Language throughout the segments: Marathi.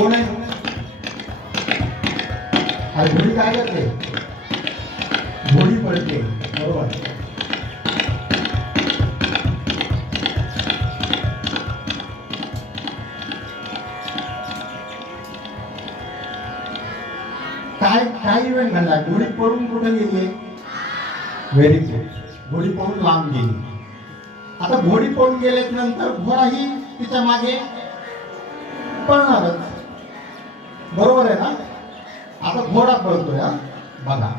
कोण आहे? अरे घोडी काय करते? घोडी पळते, बरोबर. काय काय इव्हेंट घडला? घोडी पळून कुठे गेली? Very good. घोडी पळून लांब गेली. आता घोडी पळून गेल्याच्या नंतर घोडाही तिच्या मागे पळणारच, बरोबर आहे ना? आता घोडा पळतोय, हा बघा.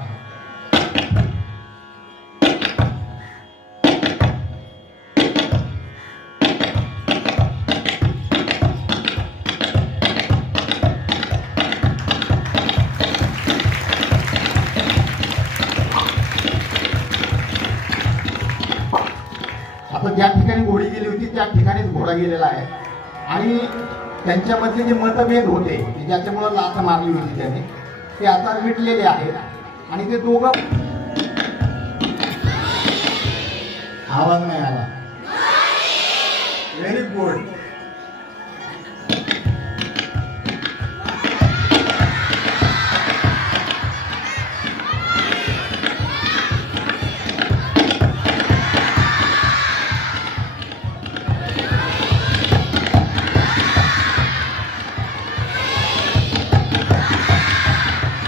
आता ज्या ठिकाणी घोडी गेली होती त्या ठिकाणीच घोडा गेलेला आहे. आणि त्यांच्यामधले जे मतभेद होते ज्याच्यामुळे लाथ मारली होती त्याने, ते आता मिटलेले आहेत. आणि ते दोघं, आवाज नाही आला. Very good.